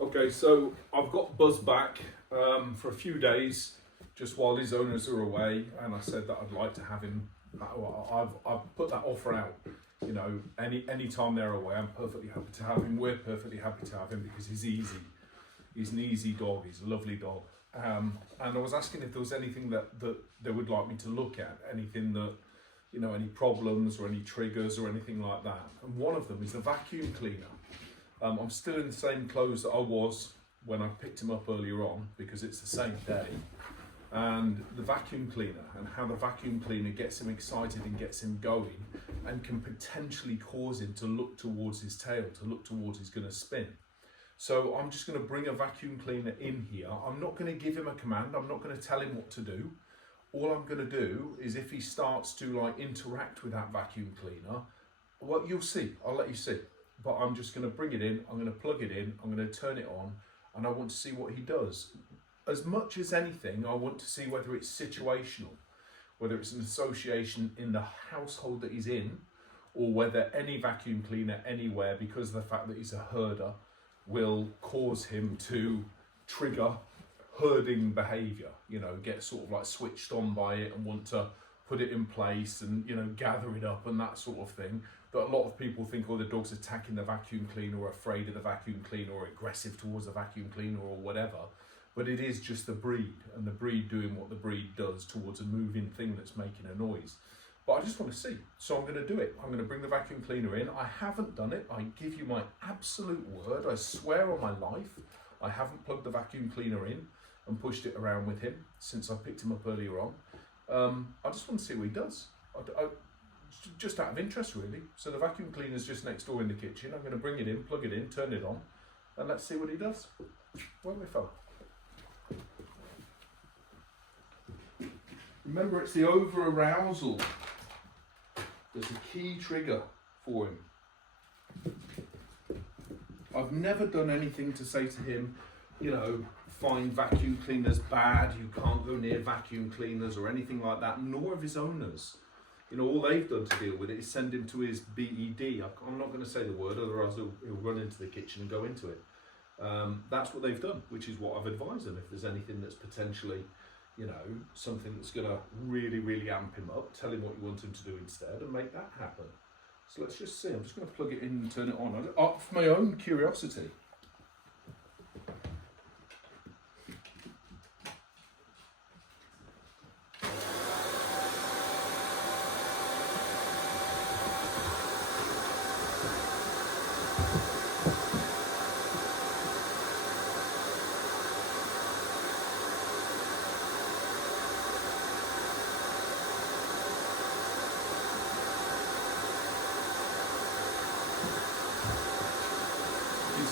Okay, so I've got Buzz back for a few days, just while his owners are away, and I said that I'd like to have him. I've put that offer out. You know, any time they're away, I'm perfectly happy to have him. We're perfectly happy to have him because he's easy. He's an easy dog. He's a lovely dog. And I was asking if there was anything that they would like me to look at, anything that, you know, any problems or any triggers or anything like that. And one of them is the vacuum cleaner. I'm still in the same clothes that I was when I picked him up earlier on, because it's the same day. And the vacuum cleaner, and how the vacuum cleaner gets him excited and gets him going, and can potentially cause him to look towards his tail, to look towards he's going to spin. So I'm just going to bring a vacuum cleaner in here. I'm not going to give him a command. I'm not going to tell him what to do. All I'm going to do is, if he starts to like interact with that vacuum cleaner, well, you'll see. I'll let you see. But I'm just going to bring it in. I'm going to plug it in. I'm going to turn it on, and I want to see what he does. As much as anything, I want to see whether it's situational, whether it's an association in the household that he's in, or whether any vacuum cleaner anywhere, because of the fact that he's a herder, will cause him to trigger herding behaviour, you know, get sort of like switched on by it and want to put it in place and, you know, gather it up and that sort of thing. That a lot of people think, oh, the dog's attacking the vacuum cleaner, or afraid of the vacuum cleaner, or aggressive towards the vacuum cleaner, or whatever. But it is just the breed, and the breed doing what the breed does towards a moving thing that's making a noise. But I just want to see, so I'm going to do it. I'm going to bring the vacuum cleaner in. I haven't done it. I give you my absolute word. I swear on my life, I haven't plugged the vacuum cleaner in and pushed it around with him since I picked him up earlier on. I just want to see what he does. Just out of interest, really. So the vacuum cleaner's just next door in the kitchen. I'm going to bring it in, plug it in, turn it on, and let's see what he does. Won't we, fella? Remember, it's the over-arousal that's a key trigger for him. I've never done anything to say to him, you know, find vacuum cleaners bad, you can't go near vacuum cleaners or anything like that, nor of his owners. You know, all they've done to deal with it is send him to his BED. I'm not going to say the word, otherwise he'll run into the kitchen and go into it. That's what they've done, which is what I've advised them. If there's anything that's potentially, you know, something that's going to really, really amp him up, tell him what you want him to do instead and make that happen. So let's just see. I'm just going to plug it in and turn it on. For my own curiosity.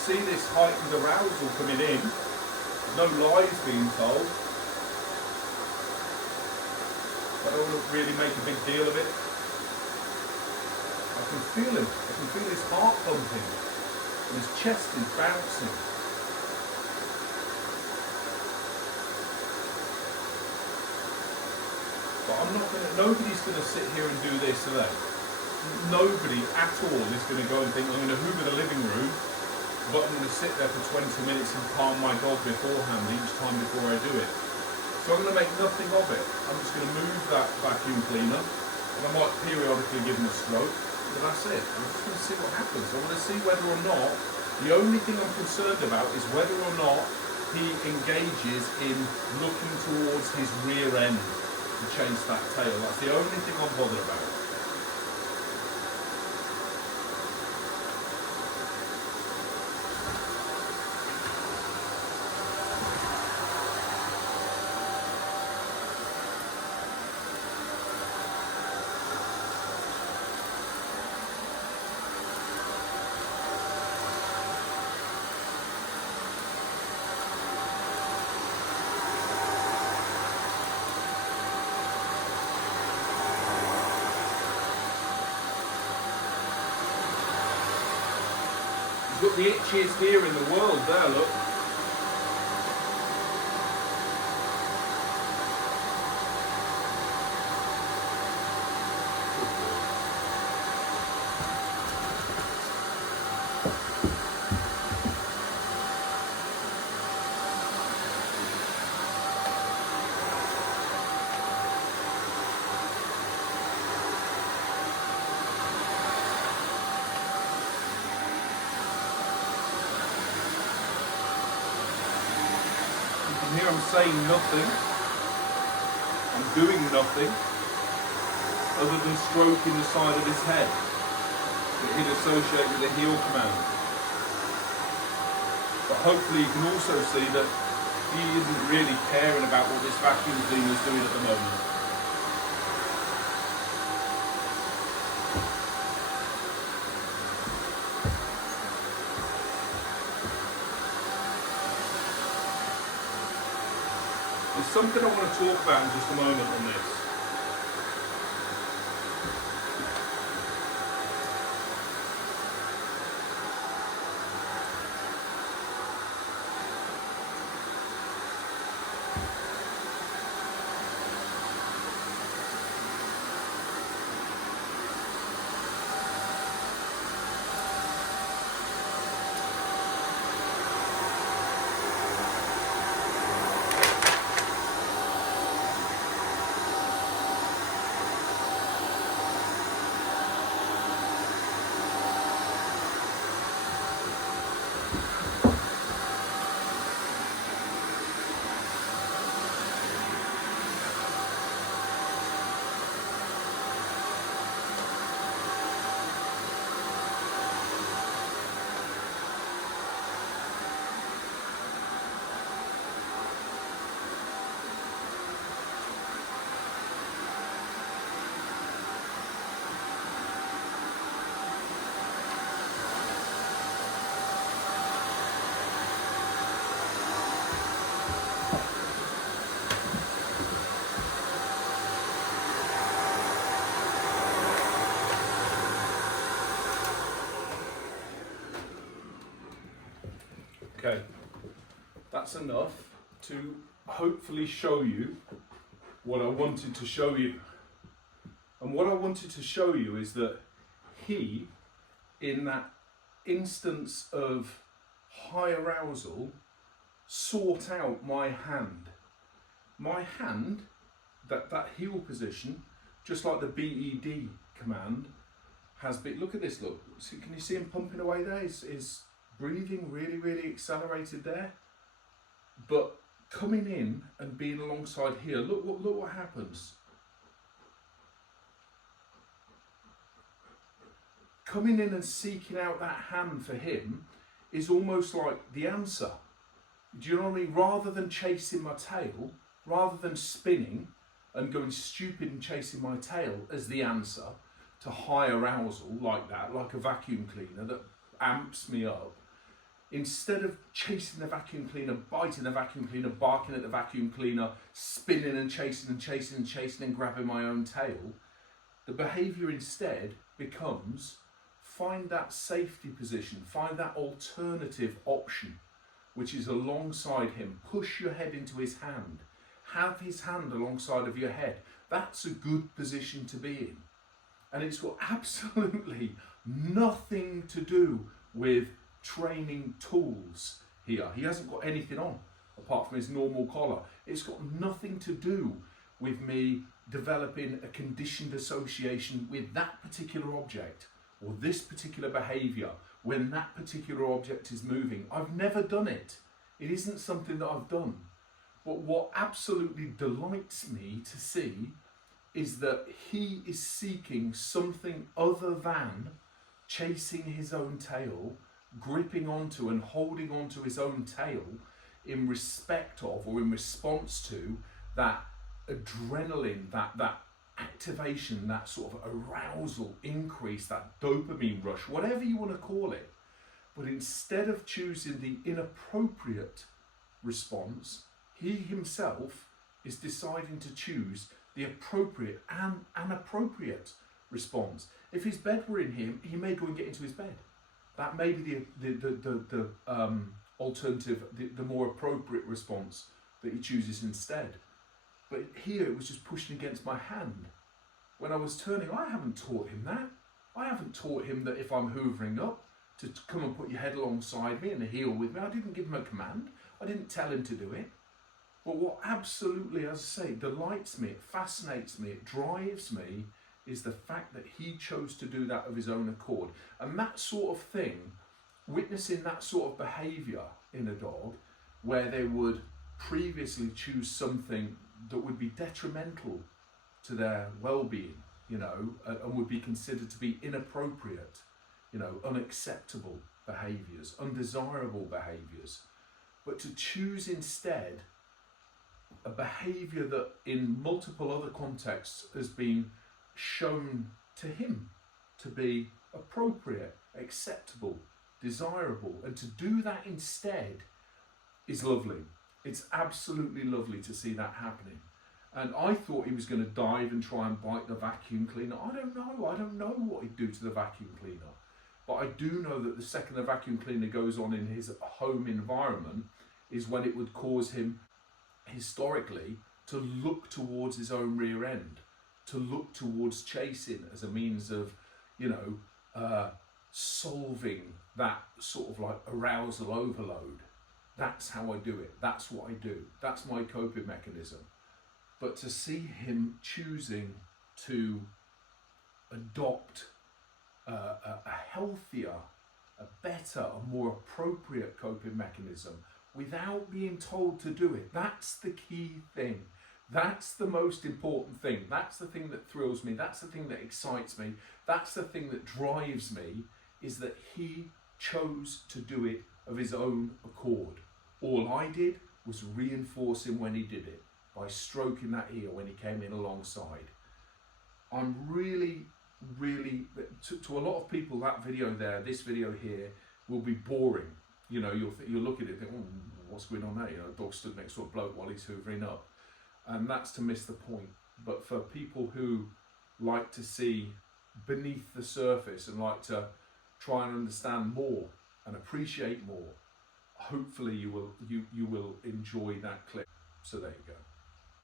See this heightened arousal coming in, no lies being told. I don't want to really make a big deal of it. I can feel him, I can feel his heart pumping, and his chest is bouncing. But nobody's going to sit here and do this today. Nobody at all is going to go and think, I'm going to hoover the living room, but I'm going to sit there for 20 minutes and calm my dog beforehand each time before I do it. So I'm going to make nothing of it. I'm just going to move that vacuum cleaner, and I might periodically give him a stroke, but that's it. I'm just going to see what happens. I want to see whether or not, the only thing I'm concerned about is whether or not he engages in looking towards his rear end to chase that tail. That's the only thing I'm bothered about. He's got the itchiest ear in the world there, look. And here I'm saying nothing, I'm doing nothing other than stroking the side of his head that he'd associate with the heel command. But hopefully you can also see that he isn't really caring about what this vacuum cleaner is doing at the moment. There's something I want to talk about in just a moment on this. Okay, that's enough to hopefully show you what I wanted to show you. And what I wanted to show you is that he, in that instance of high arousal, sought out my hand. My hand, that heel position, just like the BED command, has been, look at this, look, see, can you see him pumping away there? Is breathing really accelerated there, but coming in and being alongside here, look what happens. Coming in and seeking out that hand for him is almost like the answer. Do you know what I mean? Rather than chasing my tail, rather than spinning and going stupid and chasing my tail as the answer to high arousal like that, like a vacuum cleaner that amps me up, instead of chasing the vacuum cleaner, biting the vacuum cleaner, barking at the vacuum cleaner, spinning and chasing and grabbing my own tail, the behaviour instead becomes find that safety position, find that alternative option, which is alongside him. Push your head into his hand. Have his hand alongside of your head. That's a good position to be in. And it's got absolutely nothing to do with training tools here. He hasn't got anything on apart from his normal collar. It's got nothing to do with me developing a conditioned association with that particular object or this particular behaviour when that particular object is moving. I've never done it. It isn't something that I've done. But what absolutely delights me to see is that he is seeking something other than chasing his own tail, gripping onto and holding onto his own tail in respect of or in response to that adrenaline, that activation, that sort of arousal increase, that dopamine rush, whatever you want to call it. But instead of choosing the inappropriate response, he himself is deciding to choose the appropriate and appropriate response. If his bed were in him, he may go and get into his bed. That may be the alternative, the more appropriate response that he chooses instead. But here it was just pushing against my hand. When I was turning, I haven't taught him that. I haven't taught him that if I'm hoovering up, to come and put your head alongside me and the heel with me. I didn't give him a command. I didn't tell him to do it. But what absolutely, as I say, delights me, it fascinates me, it drives me, is the fact that he chose to do that of his own accord. And that sort of thing, witnessing that sort of behaviour in a dog, where they would previously choose something that would be detrimental to their well-being, you know, and would be considered to be inappropriate, you know, unacceptable behaviours, undesirable behaviours, but to choose instead a behaviour that in multiple other contexts has been shown to him to be appropriate, acceptable, desirable, and to do that instead is lovely. It's absolutely lovely to see that happening. And I thought he was going to dive and try and bite the vacuum cleaner. I don't know what he'd do to the vacuum cleaner. But I do know that the second the vacuum cleaner goes on in his home environment is when it would cause him historically to look towards his own rear end, to look towards chasing as a means of, you know, solving that sort of like arousal overload. That's how I do it. That's what I do. That's my coping mechanism. But to see him choosing to adopt a healthier, a better, a more appropriate coping mechanism without being told to do it, that's the key thing. That's the most important thing. That's the thing that thrills me. That's the thing that excites me. That's the thing that drives me, is that he chose to do it of his own accord. All I did was reinforce him when he did it by stroking that ear when he came in alongside. I'm really, to a lot of people, that video there, this video here, will be boring. You know, you'll look at it and think, oh, what's going on there? You know, a dog stood next to a bloke while he's hoovering up. And that's to miss the point. But for people who like to see beneath the surface and like to try and understand more and appreciate more, hopefully you will enjoy that clip. So there you go.